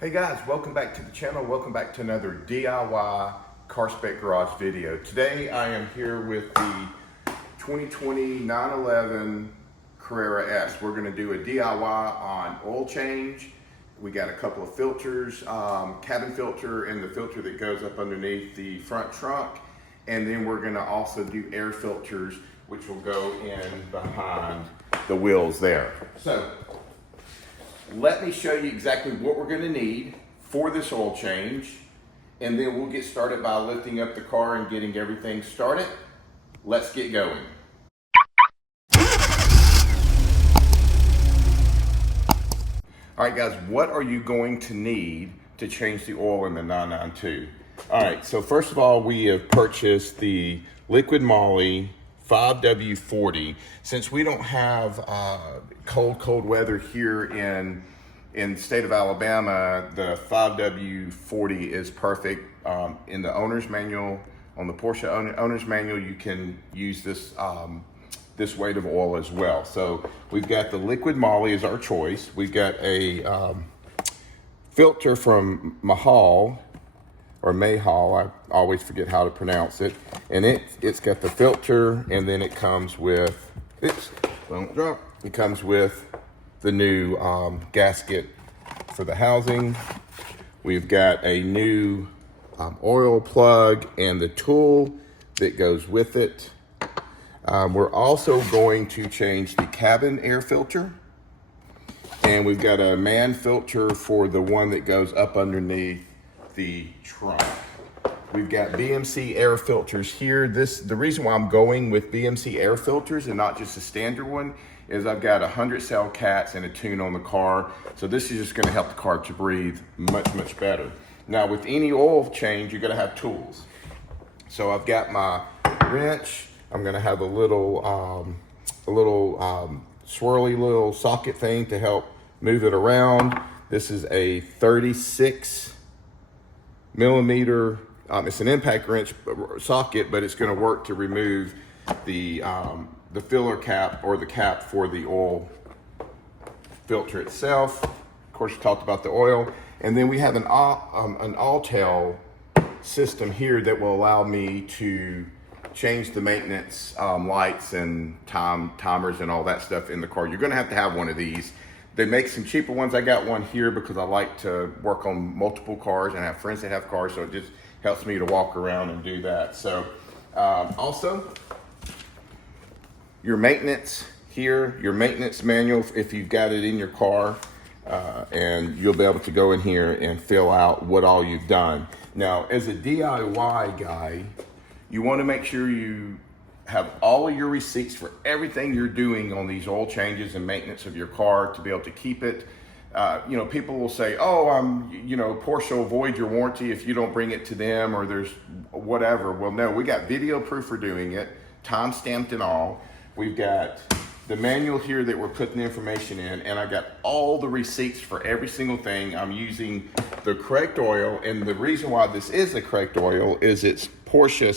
Hey guys, welcome back to the channel. Welcome back to another DIY CarSpecGarage video. Today I am here with the 2020 911 Carrera S. We're going to do a DIY on oil change. We got a couple of filters, cabin filter and the filter that goes up underneath the front trunk. And then we're going to also do air filters, which will go in behind the wheels there. So let me show you exactly what we're going to need for this oil change, and then we'll get started by lifting up the car and getting everything started. Let's get going. All right guys, what are you going to need to change the oil in the 992? All right, so first of all, we have purchased the liquid moly 5W40. Since we don't have cold weather here in the state of Alabama, the 5W40 is perfect. In the owner's manual, on the Porsche owner's manual, you can use this this weight of oil as well. So we've got the liquid moly is our choice. We've got a filter from Mahal, or Mahal, I always forget how to pronounce it. And it's got the filter, and then it comes with, don't drop. It comes with the new gasket for the housing. We've got a new oil plug and the tool that goes with it. We're also going to change the cabin air filter. And we've got a man filter for the one that goes up underneath the trunk. We've got BMC air filters here. The reason why I'm going with BMC air filters and not just a standard one is I've got 100 cell cats and a tune on the car. So this is just gonna help the car to breathe much better. Now with any oil change, you're gonna have tools. So I've got my wrench. I'm gonna have a little swirly little socket thing to help move it around. This is a 36 millimeter, it's an impact wrench socket, but it's going to work to remove the filler cap, or the cap for the oil filter itself. Of course, we talked about the oil, and then we have an all-tail system here that will allow me to change the maintenance lights and timers and all that stuff in the car. You're going to have one of these. They make some cheaper ones. I got one here because I like to work on multiple cars and I have friends that have cars, so it just helps me to walk around and do that. So also, your maintenance here, your maintenance manual, if you've got it in your car, and you'll be able to go in here and fill out what all you've done. Now, as a DIY guy, you want to make sure you have all of your receipts for everything you're doing on these oil changes and maintenance of your car to be able to keep it. You know, people will say, oh, Porsche will void your warranty if you don't bring it to them, or there's whatever. Well, no, we got video proof for doing it, time stamped and all. We've got the manual here that we're putting the information in, and I got all the receipts for every single thing. I'm using the correct oil, and the reason why this is the correct oil is it's Porsche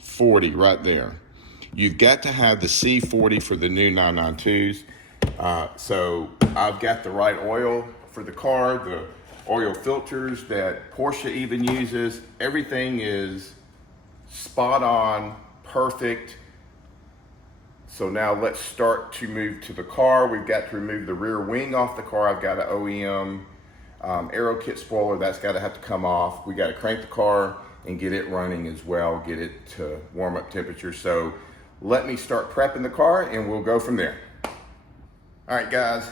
C40 right there. You've got to have the C40 for the new 992s. So I've got the right oil for the car, the oil filters that Porsche even uses. Everything is spot on, perfect. So now let's start to move to the car. We've got to remove the rear wing off the car. I've got an OEM aero kit spoiler. That's got to have to come off. We got to crank the car and get it running as well, get it to warm up temperature. So let me start prepping the car and we'll go from there. All right guys,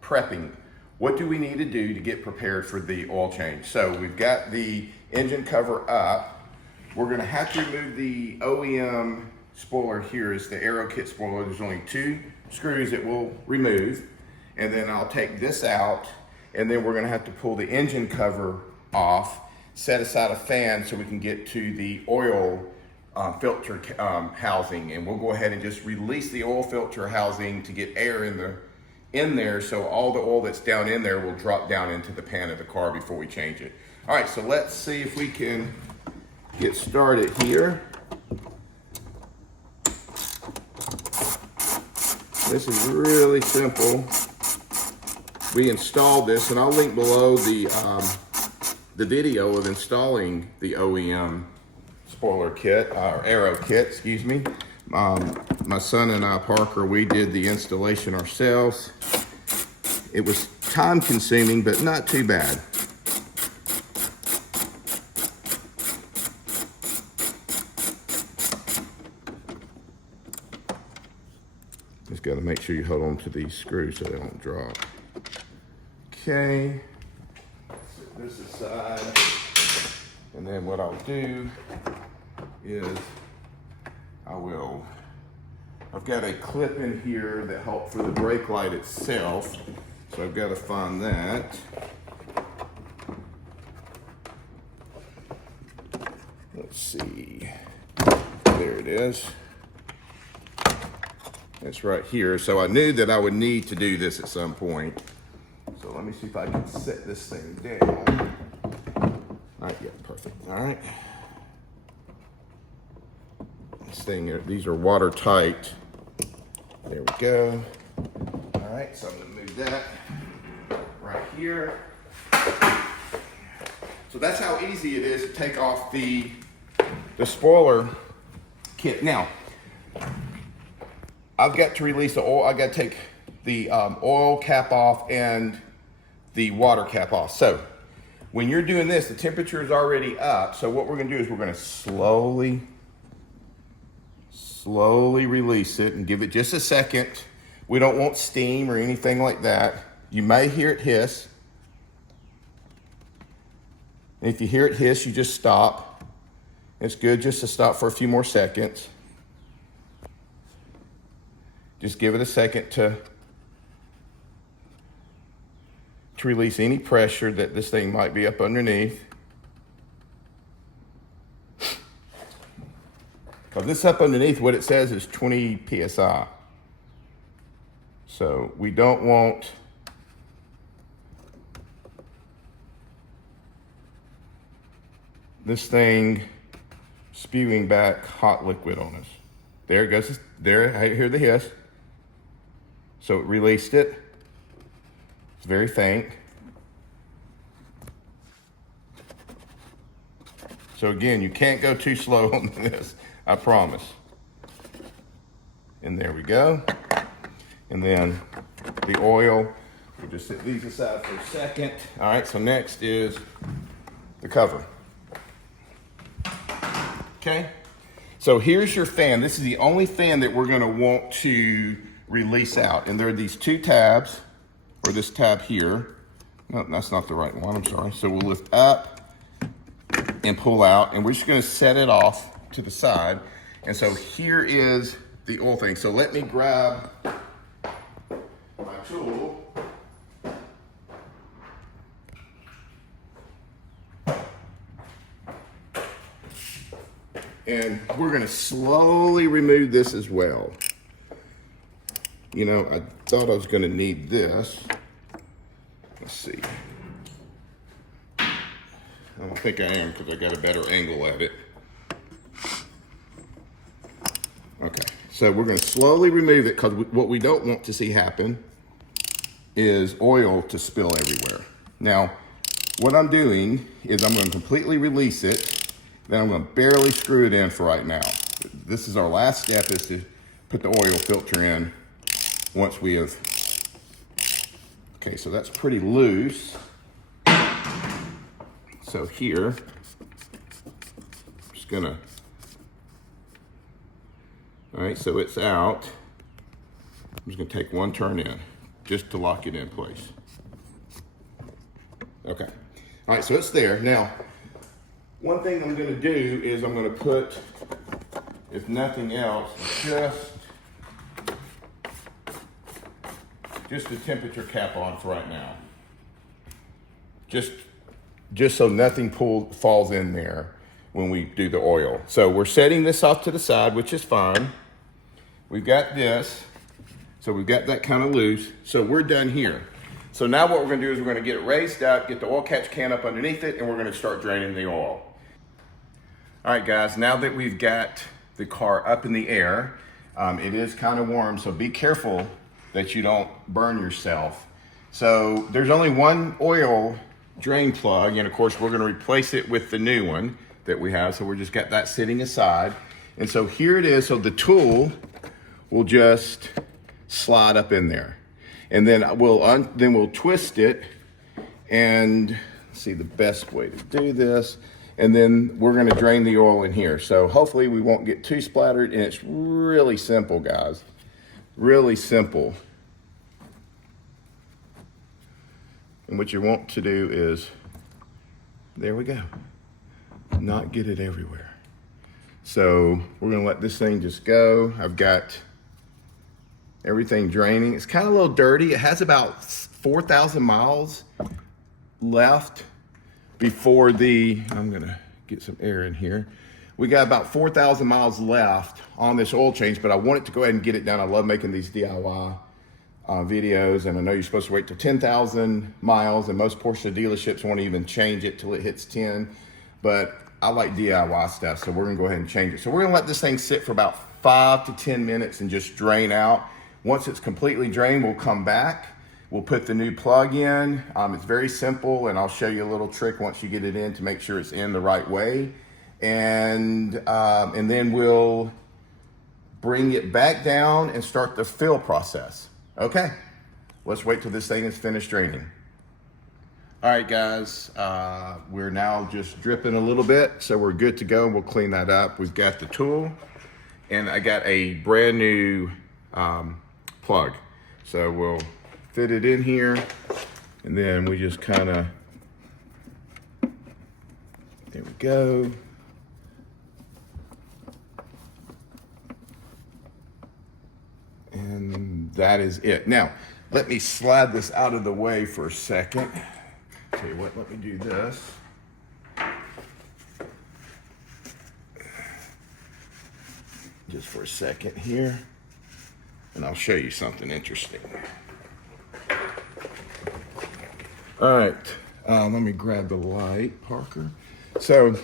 prepping. What do we need to do to get prepared for the oil change? So we've got the engine cover up. We're gonna have to remove the OEM spoiler here. Is the aero kit spoiler. There's only 2 screws that we'll remove. And then I'll take this out, and then we're gonna have to pull the engine cover off, set aside a fan so we can get to the oil filter housing, and we'll go ahead and just release the oil filter housing to get air in there, so all the oil that's down in there will drop down into the pan of the car before we change it. All right, so let's see if we can get started here. This is really simple. we installed this, and I'll link below the video of installing the OEM spoiler kit, or aero kit, excuse me. My son and I, Parker, we did the installation ourselves. It was time consuming, but not too bad. Just got to make sure you hold on to these screws so they don't drop. Okay, set this aside, and then what I'll do is I've got a clip in here that helps for the brake light itself, so I've got to find that. Let's see, there it is. It's right here. So I knew that I would need to do this at some point. So let me see if I can set this thing down. All right, yeah, perfect. All right. This thing, these are watertight. There we go. All right, so I'm gonna move that right here. So that's how easy it is to take off the spoiler kit. Now, I've got to release the oil. I got to take the oil cap off and the water cap off. So when you're doing this, the temperature is already up. So what we're going to do is we're going to slowly release it and give it just a second. We don't want steam or anything like that. You may hear it hiss. And if you hear it hiss, you just stop. It's good just to stop for a few more seconds. Just give it a second to release any pressure that this thing might be up underneath. Because this up underneath, what it says is 20 PSI. So we don't want this thing spewing back hot liquid on us. There it goes, there, I hear the hiss. So it released it. It's very faint. So again, you can't go too slow on this, I promise. And there we go. And then the oil, we'll just set these aside for a second. All right, so next is the cover. Okay, so here's your fan. This is the only fan that we're gonna want to release out. And there are these two tabs, or this tab here. No, that's not the right one, I'm sorry. So we'll lift up and pull out, and we're just gonna set it off to the side. And so here is the oil thing. So let me grab my tool. And we're gonna slowly remove this as well. You know, I thought I was gonna need this. Let's see. I don't think I am because I got a better angle at it. Okay, so we're gonna slowly remove it because what we don't want to see happen is oil to spill everywhere. Now, what I'm doing is I'm gonna completely release it, then I'm gonna barely screw it in for right now. This is our last step, is to put the oil filter in once we have, okay, so that's pretty loose. So here, I'm just gonna, all right, so it's out. I'm just gonna take one turn in, just to lock it in place. Okay, all right, so it's there. Now, one thing I'm gonna do is I'm gonna put, if nothing else, just the temperature cap on for right now. Just so nothing falls in there when we do the oil. So we're setting this off to the side, which is fine. We've got this, so we've got that kind of loose. So we're done here. So now what we're gonna do is we're gonna get it raised up, get the oil catch can up underneath it, and we're gonna start draining the oil. All right, guys, now that we've got the car up in the air, it is kind of warm, so be careful that you don't burn yourself. So there's only one oil drain plug, and of course we're gonna replace it with the new one that we have. So we're just got that sitting aside. And so here it is. So the tool will just slide up in there. And then we'll twist it, and see the best way to do this. And then we're gonna drain the oil in here. So hopefully we won't get too splattered, and it's really simple, guys. Really simple. And what you want to do is, there we go, not get it everywhere. So we're gonna let this thing just go. I've got everything draining. It's kind of a little dirty. It has about 4,000 miles left before I'm gonna get some air in here. We got about 4,000 miles left on this oil change, but I wanted to go ahead and get it done. I love making these DIY videos, and I know you're supposed to wait till 10,000 miles, and most Porsche dealerships won't even change it till it hits 10, but I like DIY stuff, so we're gonna go ahead and change it. So we're gonna let this thing sit for about 5 to 10 minutes and just drain out. Once it's completely drained, we'll come back. We'll put the new plug in. It's very simple, and I'll show you a little trick once you get it in to make sure it's in the right way. And then we'll bring it back down and start the fill process. Okay, let's wait till this thing is finished draining. All right, guys, we're now just dripping a little bit, so we're good to go. We'll clean that up. We've got the tool, and I got a brand new plug. So we'll fit it in here, and then we just kind of, there we go. And that is it. Now, let me slide this out of the way for a second. Tell you what, let me do this. Just for a second here, and I'll show you something interesting. All right, let me grab the light, Parker. So,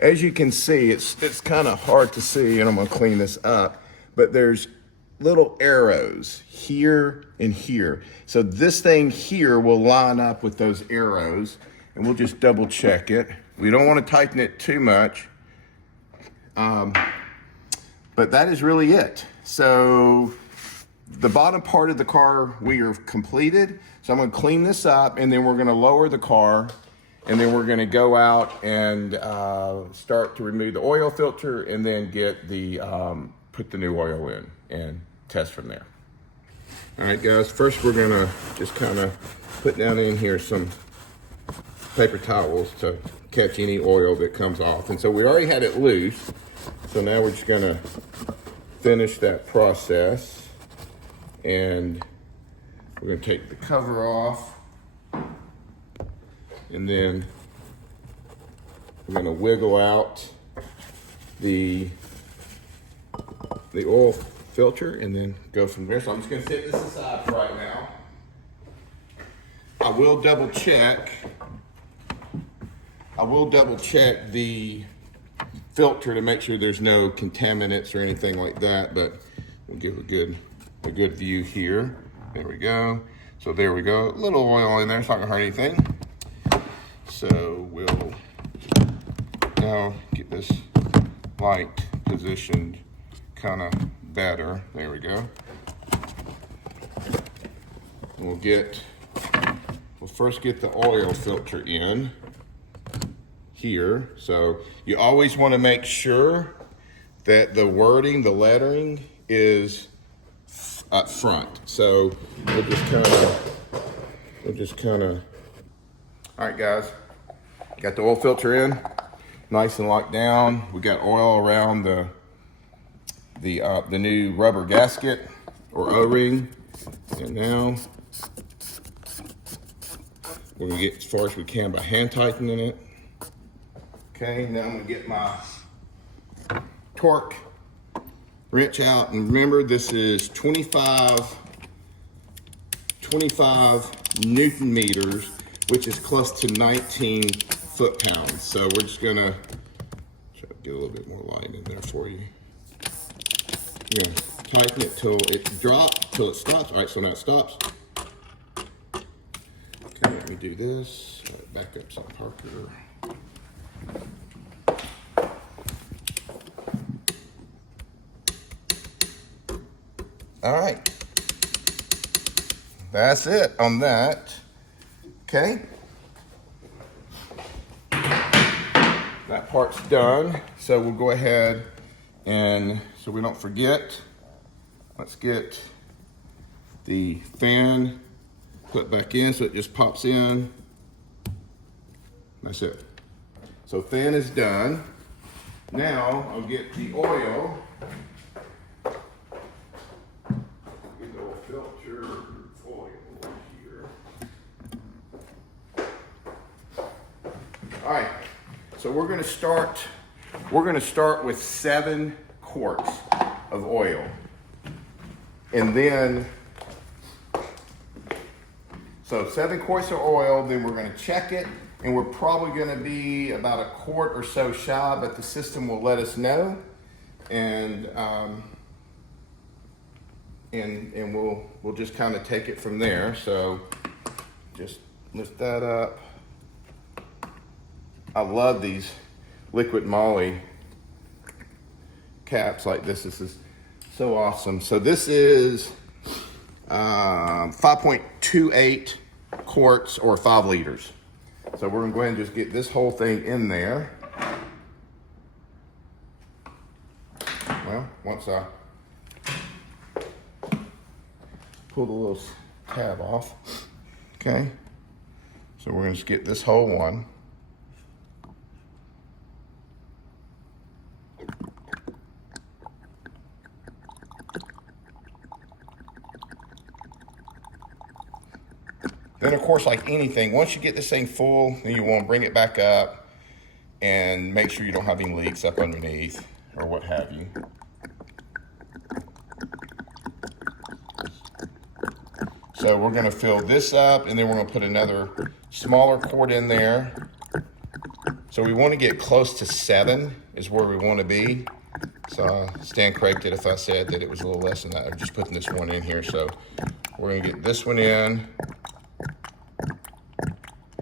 as you can see, it's kind of hard to see, and I'm gonna clean this up, but there's little arrows here and here. So this thing here will line up with those arrows, and we'll just double check it. We don't want to tighten it too much, but that is really it. So the bottom part of the car we are completed. So I'm going to clean this up, and then we're going to lower the car, and then we're going to go out and start to remove the oil filter, and then get the put the new oil in and test from there. All right, guys, first we're gonna just kind of put down in here some paper towels to catch any oil that comes off. And so we already had it loose, so now we're just gonna finish that process, and we're gonna take the cover off, and then we're gonna wiggle out the oil filter, and then go from there. So I'm just gonna set this aside for right now. I will double check the filter to make sure there's no contaminants or anything like that, but we'll give a good view here. There we go. So there we go. A little oil in there, it's not gonna hurt anything. So we'll now get this light positioned kind of better. There we go. We'll first get the oil filter in here. So you always want to make sure that the wording, the lettering is up front. So we'll just kind of, all right, guys, got the oil filter in, nice and locked down. We got oil around the new rubber gasket or O-ring, and now we're gonna get as far as we can by hand tightening it. Okay, now I'm gonna get my torque wrench out, and remember this is 25 Newton meters, which is close to 19 foot-pounds. So we're just gonna try to get a little bit more light in there for you. Yeah, tighten it till it drops, till it stops. All right, so now it stops. let me do this. Back up some Parker. All right. That's it on that. Okay. That part's done. So we'll go ahead and, so we don't forget, let's get the fan put back in so it just pops in. That's it. So fan is done. Now I'll get the oil. Get the oil filter oil here. All right. So we're going to start with 7 quarts of oil. And then, so 7 quarts of oil, then we're going to check it, and we're probably going to be about a quart or so shy, but the system will let us know. And we'll just kind of take it from there. So just lift that up. I love these liquid moly caps like this. This is so awesome. So this is 5.28 quarts or 5 liters. So we're gonna go ahead and just get this whole thing in there. Well, once I pull the little tab off, okay. So we're gonna just get this whole one. Then of course, like anything, once you get this thing full, then you want to bring it back up and make sure you don't have any leaks up underneath or what have you. So we're going to fill this up, and then we're going to put another smaller quart in there. So we want to get close to 7 is where we want to be. So Stan corrected if I said that it was a little less than that. I'm just putting this one in here. So we're going to get this one in.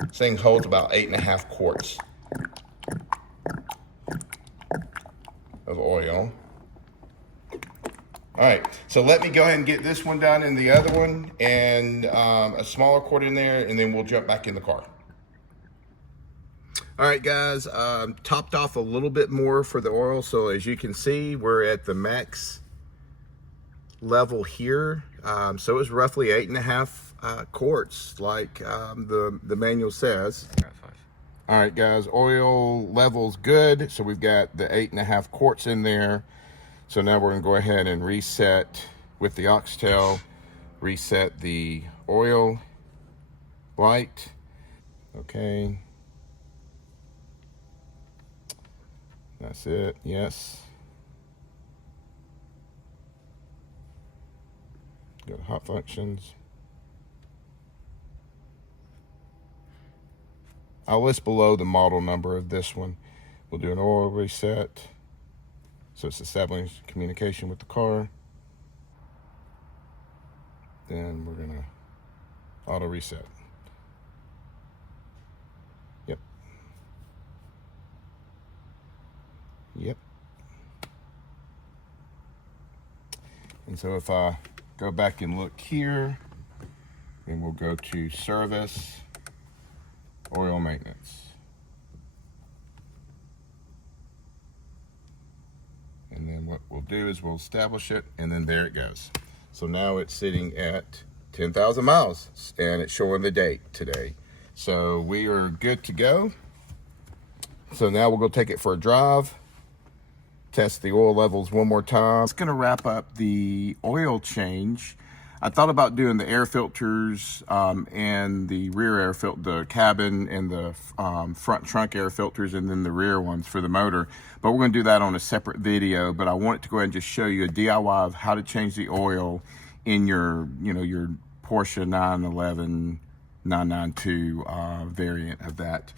This thing holds about 8.5 quarts of oil. All right, so let me go ahead and get this one done and the other one, and a smaller quart in there, and then we'll jump back in the car. All right, guys, topped off a little bit more for the oil. So as you can see, we're at the max level here. So it's roughly 8.5 quarts, like the manual says. All right, guys, oil level's good. So we've got the 8.5 quarts in there. So now we're gonna go ahead and reset with the oxtail, reset the oil light. Okay. That's it, yes. Go to hot functions. I'll list below the model number of this one. We'll do an oil reset. So it's establishing communication with the car. Then we're gonna auto reset. Yep. Yep. And so if I go back and look here, and we'll go to service, oil maintenance. And then what we'll do is we'll establish it, and then there it goes. So now it's sitting at 10,000 miles, and it's showing the date today. So we are good to go. So now we'll go take it for a drive, test the oil levels one more time. It's gonna wrap up the oil change. I thought about doing the air filters and the rear air filter, the cabin and the front trunk air filters, and then the rear ones for the motor. But we're gonna do that on a separate video. But I wanted to go ahead and just show you a DIY of how to change the oil in your, your Porsche 911 992 variant of that.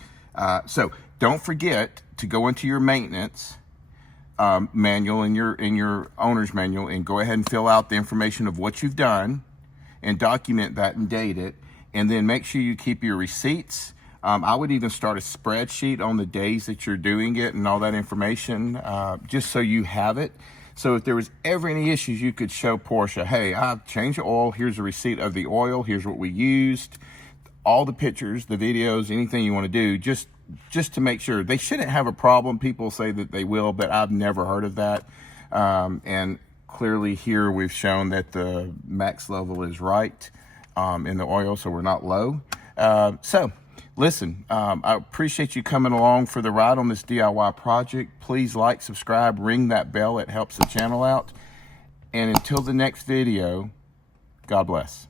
So don't forget to go into your maintenance manual, in your owner's manual, and go ahead and fill out the information of what you've done and document that and date it. And then make sure you keep your receipts. I would even start a spreadsheet on the days that you're doing it and all that information, just so you have it. So if there was ever any issues, you could show Porsche, hey, I've changed the oil. Here's a receipt of the oil. Here's what we used. All the pictures, the videos, anything you want to do, just to make sure. They shouldn't have a problem. People say that they will, but I've never heard of that. And clearly here we've shown that the max level is right in the oil, so we're not low. So listen, I appreciate you coming along for the ride on this DIY project. Please like, subscribe, ring that bell. It helps the channel out. And until the next video, God bless.